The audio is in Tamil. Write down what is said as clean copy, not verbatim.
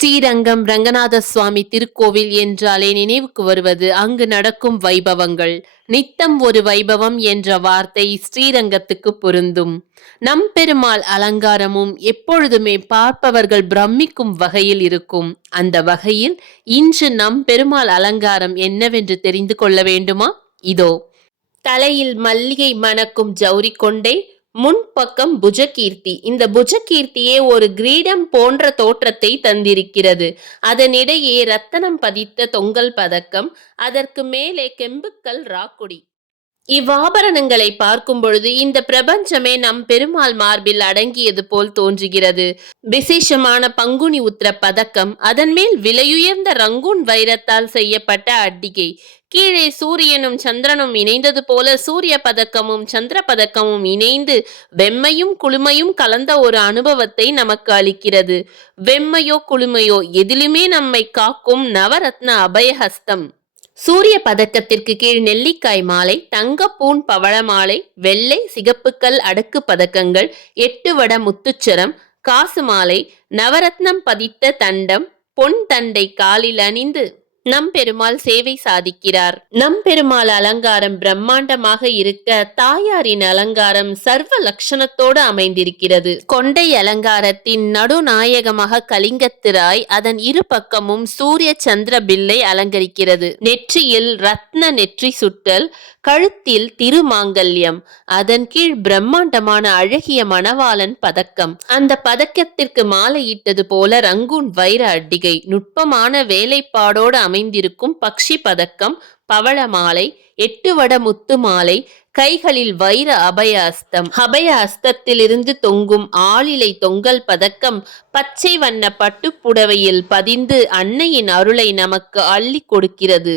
ஸ்ரீரங்கம் ரங்கநாத சுவாமி திருக்கோவில் என்றாலே நினைவுக்கு வருவது அங்கு நடக்கும் வைபவங்கள். நித்தம் ஒரு வைபவம் என்ற வார்த்தை ஸ்ரீரங்கத்துக்கு பொருந்தும். நம் பெருமாள் அலங்காரமும் எப்பொழுதுமே பார்ப்பவர்கள் பிரமிக்கும் வகையில் இருக்கும். அந்த வகையில் இன்று நம் பெருமாள் அலங்காரம் என்னவென்று தெரிந்து கொள்ள வேண்டுமா? இதோ. தலையில் மல்லிகை மணக்கும் ஜௌரி கொண்டே, முன்பக்கம் புஜகீர்த்தி. இந்த புஜகீர்த்தியே ஒரு கிரீடம் போன்ற தோற்றத்தை தந்திருக்கிறது. அதனிடையே ரத்தனம் பதித்த தொங்கல் பதக்கம், அதற்கு மேலே கெம்புக்கல் ராக்குடி. இவ்வாபரணங்களை பார்க்கும் பொழுது இந்த பிரபஞ்சமே நம் பெருமாள் மார்பில் அடங்கியது போல் தோன்றுகிறது. விசேஷமான பங்குனி உத்திர பதக்கம், அதன் மேல் விலையுயர்ந்த ரங்கூன் வைரத்தால் செய்யப்பட்ட அட்டிகை, கீழே சூரியனும் சந்திரனும் இணைந்தது போல சூரிய பதக்கமும் சந்திர பதக்கமும் இணைந்து வெம்மையும் குளுமையும் கலந்த ஒரு அனுபவத்தை நமக்கு அளிக்கிறது. வெம்மையோ குளுமையோ எதிலுமே நம்மை காக்கும் நவரத்ன அபயஹஸ்தம். சூரிய பதக்கத்திற்கு கீழ் நெல்லிக்காய் மாலை, தங்கப்பூன் பவள மாலை, வெள்ளை சிகப்புக்கல் அடுக்கு பதக்கங்கள், 8 வட முத்துச்சரம், காசு மாலை, நவரத்னம் பதித்த தண்டம், பொன் தண்டை காலில் அணிந்து நம் பெருமாள் சேவை சாதிக்கிறார். நம் பெருமாள் அலங்காரம் பிரம்மாண்டமாக இருக்க, தாயாரின் அலங்காரம் சர்வ லட்சணத்தோடு அமைந்திருக்கிறது. கொண்டை அலங்காரத்தின் நடுநாயகமாக கலிங்கத்திராய், அதன் இரு பக்கமும் சூரிய சந்திர பில்லை அலங்கரிக்கிறது. நெற்றியில் ரத்ன நெற்றி சுட்டல், கழுத்தில் திருமாங்கல்யம், அதன் கீழ் பிரம்மாண்டமான அழகிய மணவாளன் பதக்கம். அந்த பதக்கத்திற்கு மாலையிட்டது போல ரங்கூன் வைர அட்டிகை, நுட்பமான வேலைப்பாடோடு அமைந்திருக்கும் பக்ஷி பதக்கம், பவள மாலை, 8 வட முத்து மாலை, கைகளில் வைர அபய அஸ்தம். அபய அஸ்தத்திலிருந்து தொங்கும் ஆளிலை தொங்கல் பதக்கம் பச்சை வண்ண பட்டுப்புடவையில் பதிந்து அன்னையின் அருளை நமக்கு அள்ளி கொடுக்கிறது.